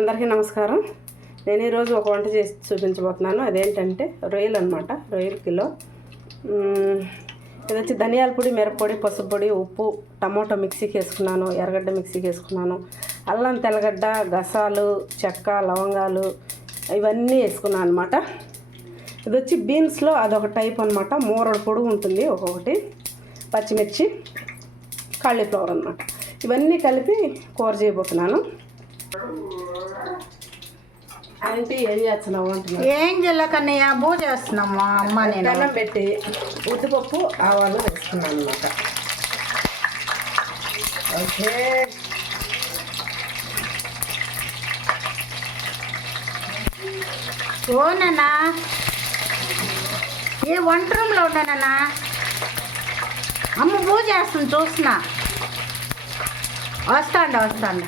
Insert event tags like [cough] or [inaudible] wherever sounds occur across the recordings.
అందరికీ నమస్కారం. నేను ఈరోజు ఒక వంట చేసి చూపించబోతున్నాను. అదేంటంటే రొయ్యలు అనమాట రొయ్యల కిలో. ఇది వచ్చి ధనియాల పొడి మిరప్పొడి పసుపు పొడి ఉప్పు టమాటో మిక్సీకి వేసుకున్నాను ఎర్రగడ్డ మిక్సీకి వేసుకున్నాను. అల్లం తెల్లగడ్డ గసాలు చెక్క లవంగాలు ఇవన్నీ వేసుకున్నాను అనమాట ఇది వచ్చి బీన్స్లో అదొక టైప్ అనమాట మూరడు పొడుగు ఉంటుంది ఒక్కొక్కటి. పచ్చిమిర్చి కాలీఫ్లవర్ అనమాట ఇవన్నీ కలిపి కూర చేయబోతున్నాను. అంటే ఏం చేస్తున్నావు అంటున్నాను ఏం కన్నయ్య? బూ చేస్తున్నాము? అమ్మ నేను. బెల్లం పెట్టి ఉద్దిపప్పు ఆవాలు వేసుకున్నాను అనమాట ఓకే. ఓనన్నా ఏ వంట రూమ్లో ఉన్నానన్నా అమ్మ బూ చేస్తుంది చూస్తున్నా. వస్తాండి వస్తాండి.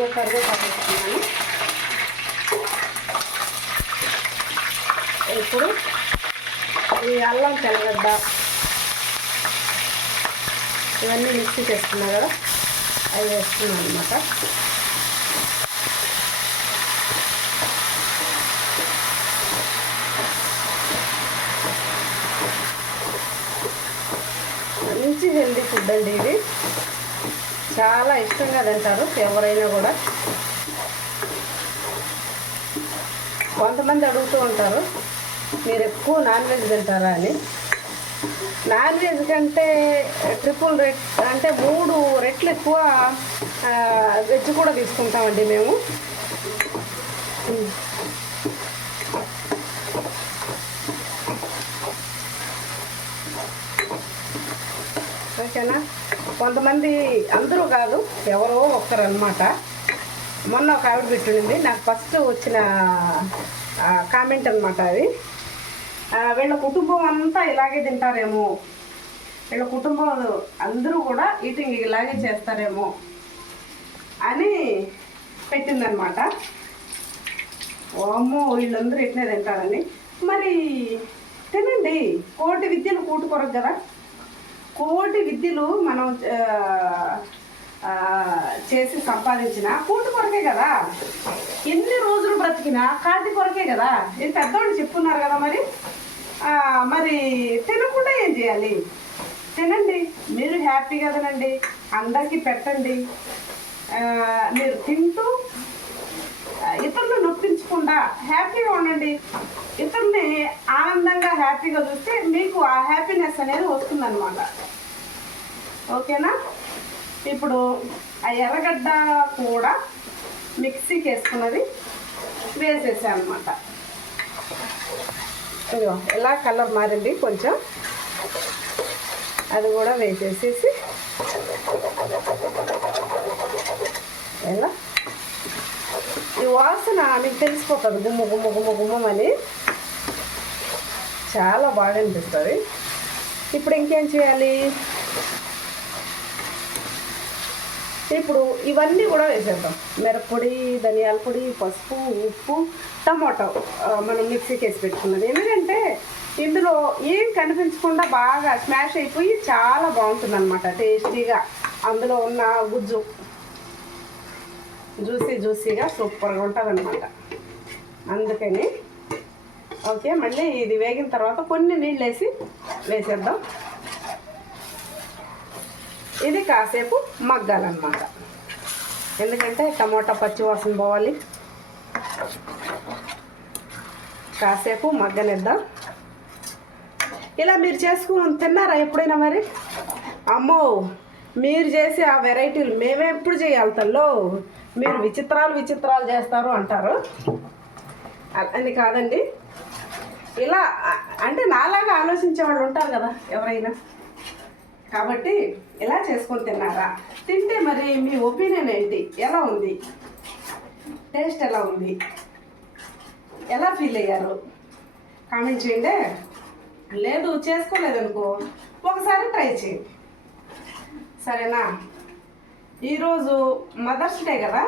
కొద్దిగా కరివేపాకు వేసుకున్నాను ఇప్పుడు ఈ అల్లం తెల్లగడ్డ ఇవన్నీ మిక్సీ చేసుకున్నా కదా అవి వేసుకున్నాను అనమాట మంచి హెల్దీ ఫుడ్ అండి ఇది. చాలా ఇష్టంగా తింటారు ఎవరైనా కూడా. కొంతమంది అడుగుతూ ఉంటారు మీరు ఎక్కువ నాన్ వెజ్ తింటారా? అని. నాన్ వెజ్ కంటే ట్రిపుల్ రెట్ అంటే మూడు రెట్లు ఎక్కువ వెజ్ కూడా తీసుకుంటామండి మేము. ఓకేనా? కొంతమంది అందరూ కాదు ఎవరో ఒక్కరు అనమాట మొన్న ఒక ఆవిడ పెట్టుండింది. నాకు ఫస్ట్ వచ్చిన కామెంట్ అనమాట అది. వీళ్ళ కుటుంబం అంతా ఇలాగే తింటారేమో. వీళ్ళ కుటుంబం అందరూ కూడా ఈటింగ్ ఇలాగే చేస్తారేమో అని పెట్టిందనమాట అమ్మో వీళ్ళందరూ ఇట్లే తింటారని. మరి తినండి. కోటి విద్యలు కూటుకోరు కదా. కోటి విద్యలు మనం చేసి సంపాదించిన కోటి కొరకే కదా. ఎన్ని రోజులు బ్రతికినా కాటి కొరకే కదా. ఇది పెద్దోళ్ళు చెప్పున్నారు కదా మరి. మరి తినకుండా ఏం చేయాలి? తినండి మీరు హ్యాపీగా తినండి అందరికీ పెట్టండి. మీరు తింటూ ఇతరులు నొప్పించకుండా హ్యాపీగా ఉండండి. ఇతరుని ఆనందంగా హ్యాపీగా చూస్తే మీకు ఆ హ్యాపీనెస్ అనేది వస్తుందన్నమాట. ఓకేనా? ఇప్పుడు ఆ ఎర్రగడ్డ కూడా మిక్సీకి వేసుకున్నది వేసేసాను అనమాట ఇదిగో ఎలా కలర్ మారింది కొంచెం. అది కూడా వేసేసేసి ఎలా? ఈ వాసన మీకు తెలిసిపోతుంది గుమ్మ గుమ్మ గుమ్మ గుమ్మమని చాలా బాగా అనిపిస్తుంది. ఇప్పుడు ఇంకేం చేయాలి? ఇప్పుడు ఇవన్నీ కూడా వేసేద్దాం. మిరప్పొడి ధనియాల పొడి పసుపు ఉప్పు టమాటో మనం మిక్సీకి వేసి పెట్టుకున్నది. ఎందుకంటే ఇందులో ఏం కనిపించకుండా బాగా స్మాష్ అయిపోయి చాలా బాగుంటుంది అనమాట టేస్టీగా. అందులో ఉన్న గుజ్జు జ్యూసీ జ్యూసీగా సూపర్గా ఉంటుందన్నమాట. అందుకని ఓకే మళ్ళీ ఇది వేగిన తర్వాత కొన్ని నీళ్ళు వేసి వేసేద్దాం. ఇది కాసేపు మగ్గాలన్నమాట. ఎందుకంటే టమోటా పచ్చి వాసన పోవాలి. కాసేపు మగ్గనిద్దాం. ఇలా మీరు చేసుకుని తిన్నారా ఎప్పుడైనా మరి? అమ్మో మీరు చేసే ఆ వెరైటీలు మేమే ఎప్పుడు చేయాలి తల్లో? మీరు విచిత్రాలు విచిత్రాలు చేస్తారు అంటారు. అని కాదండి. ఇలా అంటే నాలాగా ఆలోచించే వాళ్ళు ఉంటారు కదా ఎవరైనా. కాబట్టి ఇలా చేసుకొని తిన్నారా? తింటే మరి మీ ఒపీనియన్ ఏంటి? ఎలా ఉంది? టేస్ట్ ఎలా ఉంది? ఎలా ఫీల్ అయ్యారు? కామెంట్ చేయండి. లేదు చేసుకోలేదనుకో. ఒకసారి ట్రై చేయండి. సరేనా? ఈరోజు మదర్స్ డే కదా?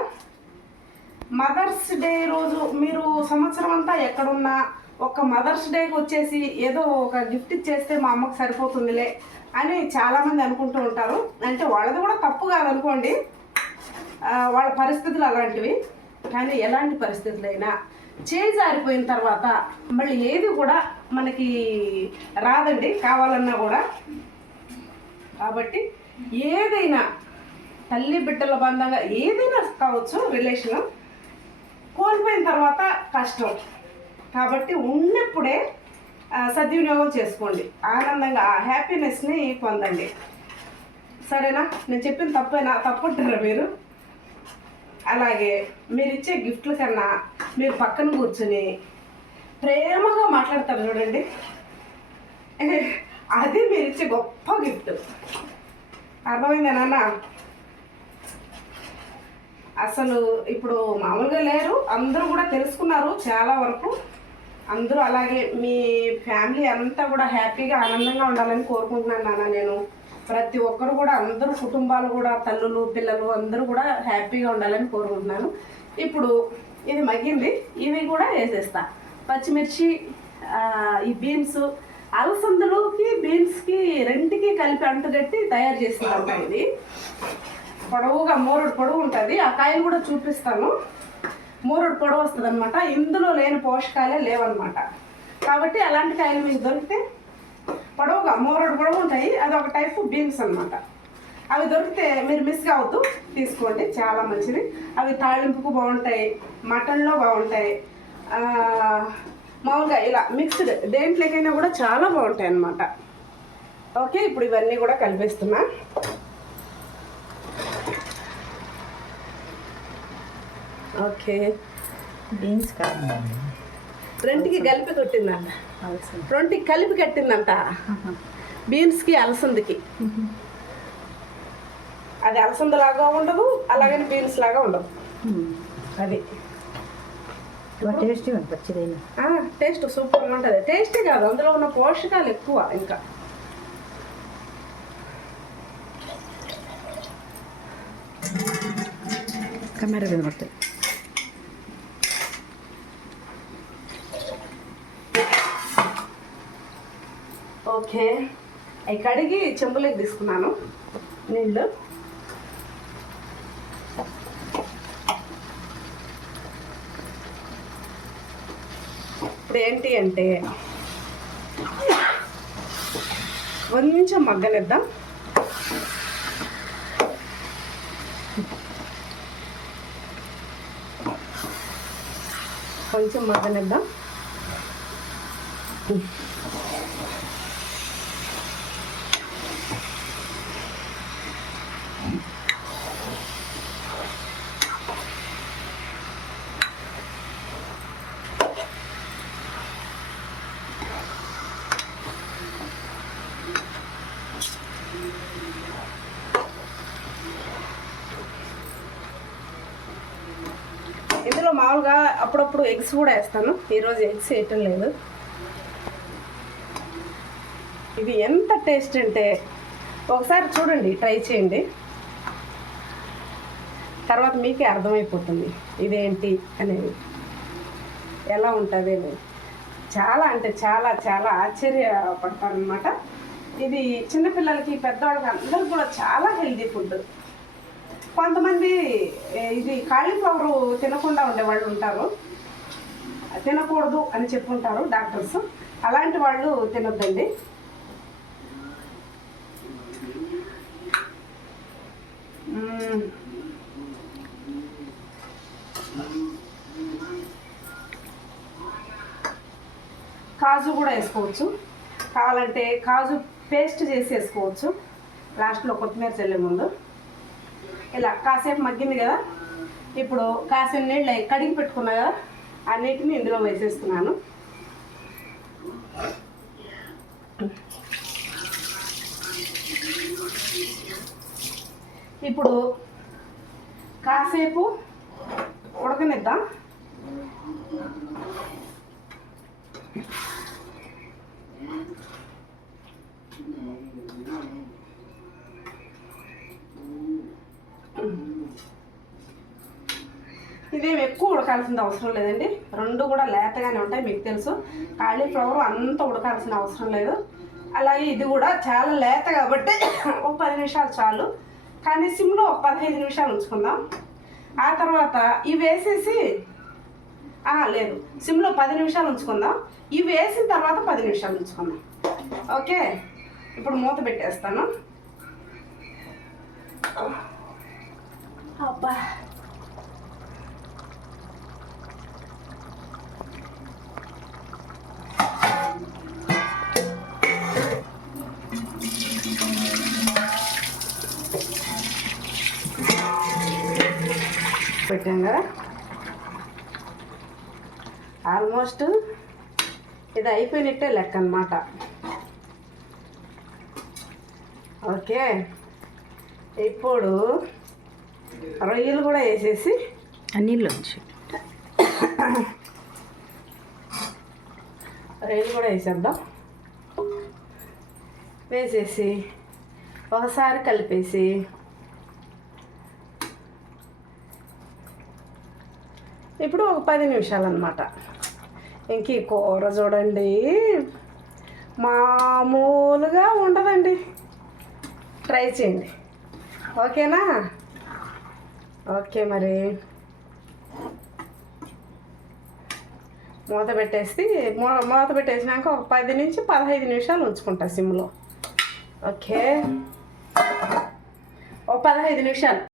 మదర్స్ డే రోజు మీరు సంవత్సరం అంతా ఎక్కడున్నా ఒక మదర్స్ డేకి వచ్చేసి ఏదో ఒక గిఫ్ట్ ఇచ్చేస్తే మా అమ్మకి సరిపోతుందిలే అని చాలామంది అనుకుంటూ ఉంటారు. అంటే వాళ్ళది కూడా తప్పు కాదనుకోండి. వాళ్ళ పరిస్థితులు అలాంటివి. కానీ ఎలాంటి పరిస్థితులైనా చేజారిపోయిన తర్వాత మళ్ళీ ఏది కూడా మనకి రాదండి. కావాలన్నా కూడా. కాబట్టి ఏదైనా తల్లి బిడ్డల బంధంగా ఏదైనా కావచ్చు రిలేషన్ కోల్పోయిన తర్వాత కష్టం. కాబట్టి ఉన్నప్పుడే సద్వినియోగం చేసుకోండి. ఆనందంగా ఆ హ్యాపీనెస్ని పొందండి. సరేనా? నేను చెప్పిన తప్పేనా? తప్పుంటారా మీరు? అలాగే మీరు ఇచ్చే గిఫ్ట్ల కన్నా మీరు పక్కన కూర్చుని ప్రేమగా మాట్లాడతారు చూడండి. [laughs] అది మీరు ఇచ్చే గొప్ప గిఫ్ట్ అర్థమైందా నాన్న? అసలు ఇప్పుడు మామూలుగా లేరు అందరూ కూడా తెలుసుకున్నారు చాలా వరకు. అందరూ అలాగే మీ ఫ్యామిలీ అంతా కూడా హ్యాపీగా ఆనందంగా ఉండాలని కోరుకుంటున్నాను నాన్న నేను. ప్రతి ఒక్కరు కూడా అందరూ కుటుంబాలు కూడా తల్లులు పిల్లలు అందరూ కూడా హ్యాపీగా ఉండాలని కోరుకుంటున్నాను. ఇప్పుడు ఇది మగ్గింది ఇవి కూడా వేసేస్తా. పచ్చిమిర్చి ఈ బీన్స్ అలసందలుకి బీన్స్కి రెండుకి కలిపి అంటుగట్టి తయారు చేసిన ఇది. పొడవుగా మోరుడు పొడవు ఉంటుంది. ఆ కాయలు కూడా చూపిస్తాను. మోరుడు పొడవు వస్తుంది అనమాట ఇందులో లేని పోషకాలే లేవన్నమాట. కాబట్టి అలాంటి కాయలు మీకు దొరికితే పొడవుగా మోరుడు పొడవు ఉంటాయి. అది ఒక టైప్ బీన్స్ అనమాట అవి దొరికితే మీరు మిస్ కావద్దు. తీసుకోండి. చాలా మంచిది. అవి తాళింపుకు బాగుంటాయి. మటన్లో బాగుంటాయి. మామూలుగా ఇలా మిక్స్డ్ దేంట్లోకైనా కూడా చాలా బాగుంటాయి అన్నమాట ఓకే ఇప్పుడు ఇవన్నీ కూడా కలిపేస్తున్నా. ఓకే. బీన్స్ కాదు. రెండుకి కలిపి కొట్టిందంట. రెండుకి కలిపి కట్టిందంట. బీన్స్కి అలసందకి. అది అలసంద లాగా ఉండదు అలాగని బీన్స్ లాగా ఉండదు. అది. టేస్టీ పచ్చిదైనా. టేస్ట్ సూపర్గా ఉంటుంది. టేస్టే కాదు అందులో ఉన్న పోషకాలు ఎక్కువ ఇంకా. కెమెరా మీద ఓకే. అవి కడిగి చెంబులోకి తీసుకున్నాను. నీళ్ళు. ఇప్పుడు ఏంటి అంటే కొంచెం మగ్గనిద్దాం. కొంచెం మగ్గనిద్దాం. ఇందులో మామూలుగా అప్పుడప్పుడు ఎగ్స్ కూడా వేస్తాను. ఈరోజు ఎగ్స్ వేయటం లేదు. ఇది ఎంత టేస్ట్ అంటే ఒకసారి చూడండి ట్రై చేయండి. తర్వాత మీకే అర్థమైపోతుంది ఇదేంటి అనేది. ఎలా ఉంటుంది చాలా అంటే చాలా చాలా ఆశ్చర్యపడతారనమాట ఇది చిన్నపిల్లలకి పెద్దవాళ్ళకి అందరికి కూడా చాలా హెల్తీ ఫుడ్. కొంతమంది ఇది కాలీఫ్లవర్ తినకుండా ఉండే వాళ్ళు ఉంటారు. తినకూడదు అని చెప్పుంటారు డాక్టర్స్. అలాంటి వాళ్ళు తినొద్దండి. కాజు కూడా వేసుకోవచ్చు. కావాలంటే కాజు పేస్ట్ చేసేసుకోవచ్చు. లాస్ట్లో కొత్తిమీర చల్లే ముందు. ఇలా కాసేపు మగ్గింది కదా? ఇప్పుడు కాసేపు నీళ్ళు అయి- కడిగి పెట్టుకున్నా కదా? ఆ నీటిని ఇందులో వేసేస్తున్నాను. ఇప్పుడు కాసేపు ఉడకనిద్దాం. ఇదేం ఎక్కువ ఉడకాల్సిన అవసరం లేదండి. రెండు కూడా లేతగానే ఉంటాయి మీకు తెలుసు. కాలీఫ్లవర్ అంత ఉడకాల్సిన అవసరం లేదు. అలాగే ఇది కూడా చాలా లేత కాబట్టి [coughs] ఒక పది నిమిషాలు చాలు. కానీ సిమ్లో ఒక పదహైదు నిమిషాలు ఉంచుకుందాం. ఆ తర్వాత ఇవి వేసేసి లేదు. సిమ్లో పది నిమిషాలు ఉంచుకుందాం. ఇవి వేసిన తర్వాత పది నిమిషాలు ఉంచుకుందాం. ఓకే? ఇప్పుడు మూత పెట్టేస్తాను. అబ్బా. పెట్టాం కదా. ఆల్మోస్ట్ ఇది అయిపోయినట్టే లెక్క అనమాట ఓకే. ఇప్పుడు రొయ్యలు కూడా వేసేసి అన్నిలోంచి రొయ్యలు కూడా వేసేద్దాం. వేసేసి ఒకసారి కలిపేసి ఇప్పుడు ఒక పది నిమిషాలు అనమాట ఇంక ఈ కూర చూడండి. మామూలుగా ఉండదండి. ట్రై చేయండి. ఓకేనా? ఓకే మరి. మూత పెట్టేసి మూత పెట్టేసినాక ఒక పది నుంచి పదహైదు నిమిషాలు ఉంచుకుంటా సిమ్లో. ఓకే? ఒక పదహైదు నిమిషాలు.